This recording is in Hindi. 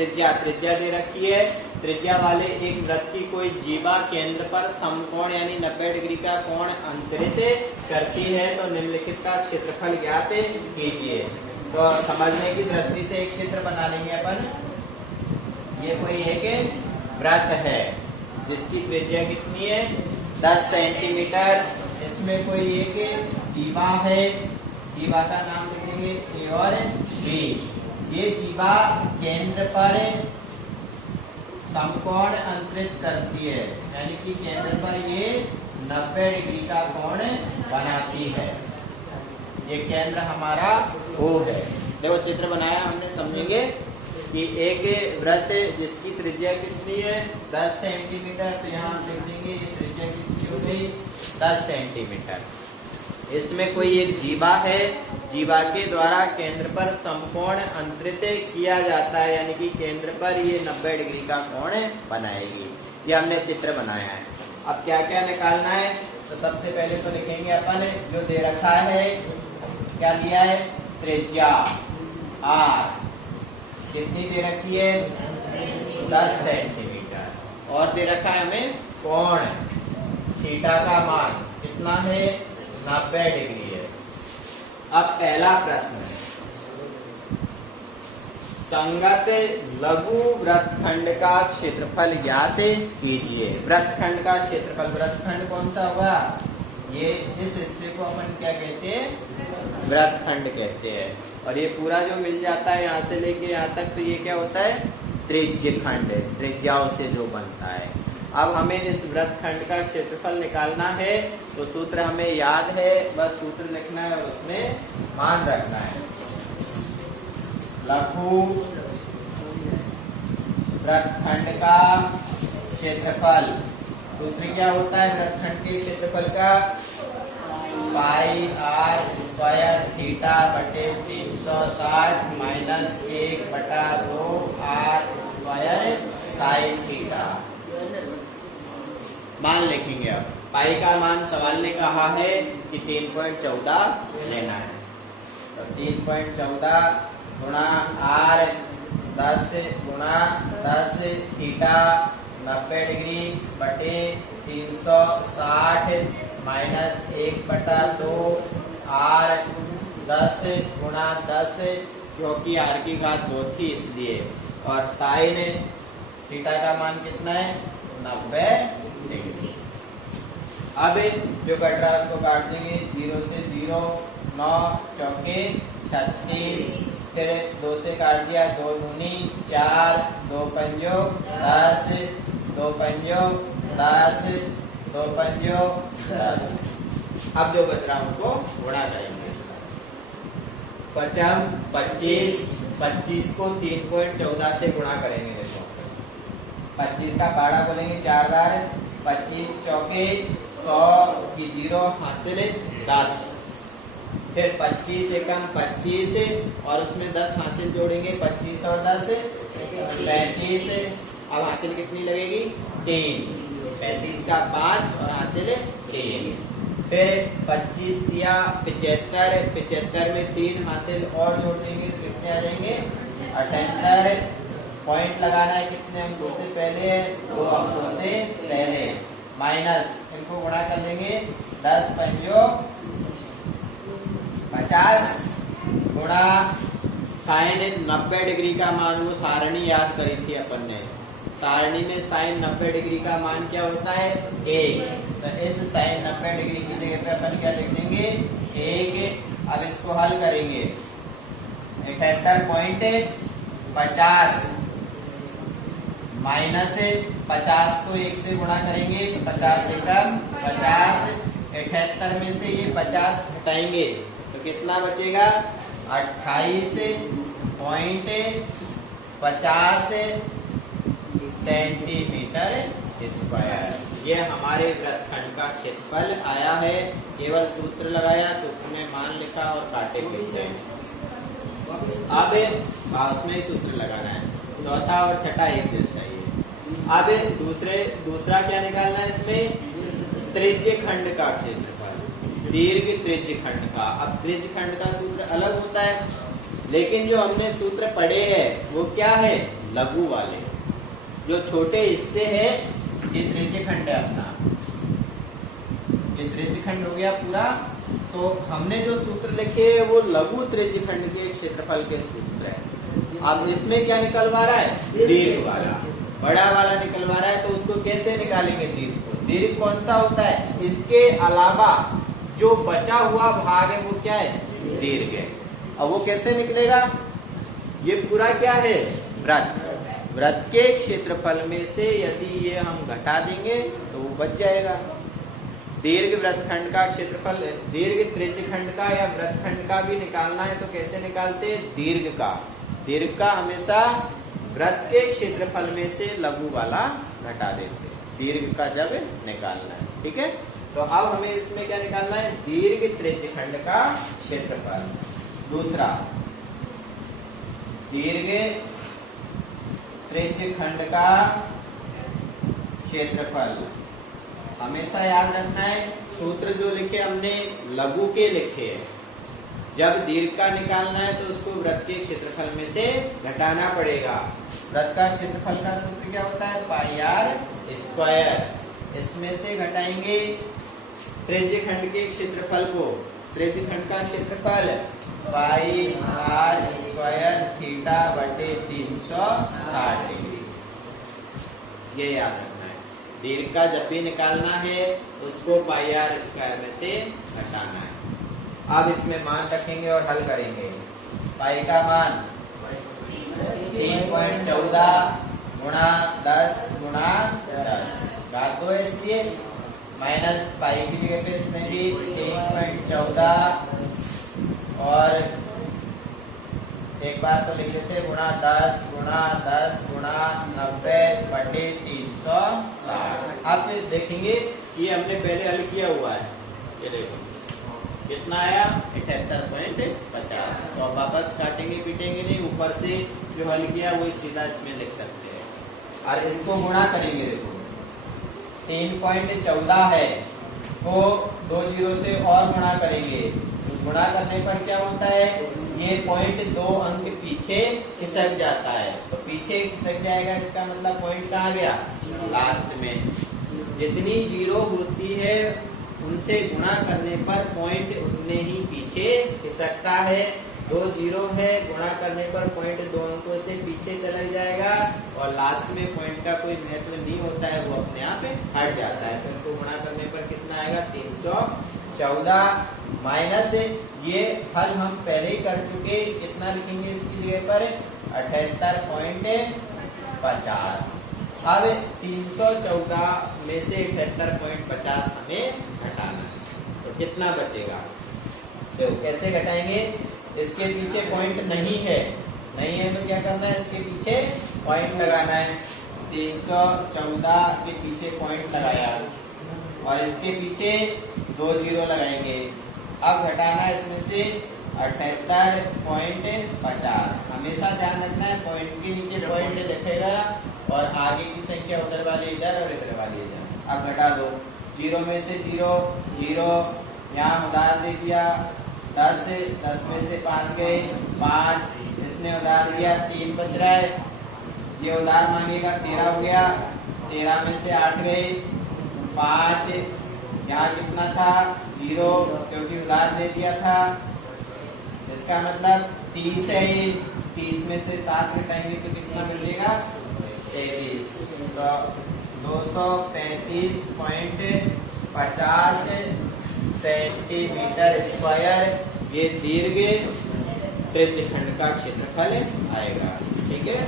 त्रिज्या दे रखी है। त्रिज्या वाले एक वृत्त की कोई जीवा केंद्र पर समकोण यानी 90 डिग्री का कोण अंतरित करती है तो निम्नलिखित का क्षेत्रफल ज्ञात कीजिए। तो समझने की दृष्टि से एक चित्र बना लेंगे अपन। ये कोई एक वृत्त है जिसकी त्रिज्या कितनी है 10 सेंटीमीटर। इसमें कोई एक जीवा है, जीवा का नाम लिखेंगे ए और बी। ये जीवा केंद्र पर समकोण अंतरित करती है यानी कि केंद्र पर ये 90 डिग्री का कोण बनाती है। ये केंद्र हमारा O है। देखो चित्र बनाया हमने, समझेंगे कि एक वृत्त जिसकी त्रिज्या कितनी है 10 सेंटीमीटर, तो यहाँ हम लिख देंगे ये त्रिज्या कितनी हो गई 10 सेंटीमीटर। इसमें कोई एक जीवा है, जीवा के द्वारा केंद्र पर समकोण अंतरित किया जाता है यानी कि केंद्र पर ये 90 डिग्री का कोण बनाएगी। ये हमने चित्र बनाया है। अब क्या क्या निकालना है, तो सबसे पहले तो लिखेंगे अपन जो दे रखा है, क्या दिया है त्रिज्या r कितनी दे रखी है 10 सेंटीमीटर और दे रखा है हमें कोण थीटा का मान कितना है 90 डिग्री है। अब पहला प्रश्न, संगत लघु वृत्तखंड का क्षेत्रफल ज्ञात कीजिए। वृत्तखंड का क्षेत्रफल, वृत्तखंड कौन सा होगा, ये इस हिस्से को अपन क्या कहते हैं वृत्तखंड कहते हैं। और ये पूरा जो मिल जाता है यहाँ से लेके यहाँ तक, तो ये क्या होता है त्रिज्यखंड, त्रिज्याओं से जो बनता है। अब हमें इस वृत्तखंड का क्षेत्रफल निकालना है तो सूत्र हमें याद है, बस सूत्र लिखना है और उसमें मान रखना है। लघु वृत्तखंड का क्षेत्रफल, सूत्र क्या होता है वृत्तखंड के क्षेत्रफल का, पाई r स्क्वायर थीटा बटे 360 minus 1/2 r square sine theta. मान लिखेंगे। अब पाई का मान सवाल ने कहा है कि 3.14 लेना है, तो 3.14 गुणा r 10 गुणा 10 थीटा 90 डिग्री बटे 360 माइनस 1/2 r 10 गुणा 10 क्योंकि r की घात 2 थी इसलिए, और साइन थीटा का मान कितना है 90 डिग्री। अब जो कट रहा है उसको काट देंगे, 0 से 0 9 चौके 36, फिर 2 से काट दिया 2 दूनी 4 2 पंजो 10 2 पंजो 10 2 पंजो 10। अब जो बच रहा है उनको गुणा करेंगे। 25 25 को 3.14 से गुणा करेंगे। देखो 25 का पाड़ा बोलेंगे 4 बार, 25 चौके 100 की 0 हासिल 10, फिर 25 एकम 25 और उसमें 10 हासिल जोड़ेंगे, 25 और 10 35। अब हासिल कितनी लगेगी 3, 35 का 5 और हासिल 3, फिर 25 दिया 75, 75 में 3 हासिल और जोड़ देंगे तो कितने आ जाएंगे 78। पॉइंट लगाना है कितने अंकों से पहले, 2 अंकों से पहले, माइनस इनको गुणा कर लेंगे 10 पंजो 50 गुणा साइन 90 डिग्री का मान, वो सारणी याद करी थी अपन ने, सारणी में साइन 90 डिग्री का मान क्या होता है 1, तो इस साइन 90 डिग्री की जगह पे अपन क्या लिख देंगे 1। अब इसको हल करेंगे 78.50 माइनस 50 को 1 से गुणा करेंगे तो 50 एकम 50, 78 में से ये 50 हटाएंगे तो कितना बचेगा 28.50 सेंटीमीटर स्क्वायर। ये हमारे वृत्तखंड का क्षेत्रफल आया है। केवल सूत्र लगाया, सूत्र में मान लिखा और काटे फिर से। अब उसमें सूत्र लगाना है, चौथा और छठा एक जैसा ही है। अब दूसरा क्या निकालना है इसमें, त्रिज्य खंड का क्षेत्रफल, दीर्घ त्रिज्य खंड का। अब त्रिज्य खंड का सूत्र अलग होता है, लेकिन जो हमने सूत्र पढ़े हैं वो क्या है, लघु वाले। जो छोटे हिस्से हैं ये त्रिज्यखंड है अपना, ये त्रिज्यखंड हो गया पूरा। तो हमने जो सूत्र लिखे हैं वो लघु त्रिज्यखंड के क्षेत्रफल के सूत्र है। अब इसमें क्या निकलवा रहा है, दीर्घ वाला, बड़ा वाला निकलवा रहा है। तो उसको कैसे निकालेंगे दीर्घ को, दीर्घ कौन सा होता है, इसके अलावा जो बचा हुआ भाग है वो क्या है, दीर्घ है। अब वो कैसे निकलेगा, ये पूरा क्या है, वृत्त, वृत्त के क्षेत्रफल में से यदि ये हम घटा देंगे तो वो बच जाएगा। दीर्घ वृत्तखंड का क्षेत्रफल, दीर्घ त्रिज्यखंड का या वृत्तखंड का भी निकालना है तो कैसे निकालते हैं, दीर्घ का, दीर्घ का हमेशा वृत्त के क्षेत्रफल में से लघु वाला घटा देते हैं, दीर्घ का जब निकालना है। ठीक है, तो अब हमें इसमें क्या निकालना है, दीर्घ त्रिज्यखंड का क्षेत्रफल। दूसरा, दीर्घ त्रिज्यखंड का क्षेत्रफल हमेशा याद रखना है। सूत्र जो लिखे हमने लघु के लिखे हैं, जब दीर्घ का निकालना है तो उसको वृत्त के क्षेत्रफल में से घटाना पड़ेगा। वृत्त का क्षेत्रफल का सूत्र क्या होता है, पाई आर स्क्वायर। इसमें से घटाएंगे त्रिज्यखंड के क्षेत्रफल को, त्रिज्यखंड का क्षेत्रफल पाई आर स्क्वायर थीटा बटे 360 डिग्री, ये याद रखना है। दीर्घ का जब भी निकालना है उसको पाई आर स्क्वायर में से घटाना है। अब इसमें मान रखेंगे और हल करेंगे। पाई का मान 3.14 गुणा 10 गुणा 10 घात 2 है, इसलिए माइनस पाई की जगह पे इसमें भी 3.14 और एक बार तो लिख लेते हैं गुणा 10 गुणा 90 बटे 360। आप फिर देखेंगे ये हमने पहले हल किया हुआ है, ये देखो कितना आया 78.50। तो अब वापस काटेंगे पीटेंगे नहीं, ऊपर से जो हल किया वही सीधा इसमें लिख सकते हैं। और इसको गुणा करेंगे, देखो 3.14 है तो 2 जीरो से और गुणा करेंगे, तो गुणा करने पर क्या होता है, ये पॉइंट 2 अंक पीछे खिसक जाता है। तो पीछे खिसक जाएगा, इसका मतलब पॉइंट कहाँ गया, लास्ट में। जितनी जीरो होती है उनसे गुणा करने पर पॉइंट उतने ही पीछे खिसकता है। 2 जीरो है, गुणा करने पर पॉइंट 2 अंकों से पीछे चला जाएगा और लास्ट में पॉइंट का कोई महत्व नहीं होता है, वो अपने आप हट जाता है। तो इनको गुणा करने पर कितना आएगा 314 माइनस ये हल हम पहले ही कर चुके, कितना लिखेंगे इसकी जगह पर 78.50। अब 314 में से 78.50 हमें घटाना है, तो कितना बचेगा, तो कैसे घटाएंगे, इसके पीछे पॉइंट नहीं है, नहीं है तो क्या करना है, इसके पीछे पॉइंट लगाना है। 314 के पीछे पॉइंट लगाया और इसके पीछे 2 जीरो लगाएंगे। अब घटाना है इसमें से 78.50। हमेशा ध्यान रखना है पॉइंट के नीचे पॉइंट लिखेगा और आगे की संख्या उधर वाली इधर और इधर वाली इधर। अब घटा दो, जीरो में से जीरो जीरो, यहाँ उधार दे दिया 10 में से 5 गए 5, इसने उधार दिया 3 बच रहा है, ये उधार मांगेगा 13 हो गया, 13 में से 8 गए 5, यहाँ कितना था 0 क्योंकि उधार दे दिया था, इसका मतलब 30 है। 30 में से 7 घटाएंगे तो कितना बचेगा 23। तो 235.50 सेंटीमीटर स्क्वायर ये दीर्घ त्रिज्यखंड का क्षेत्रफल आएगा। ठीक है।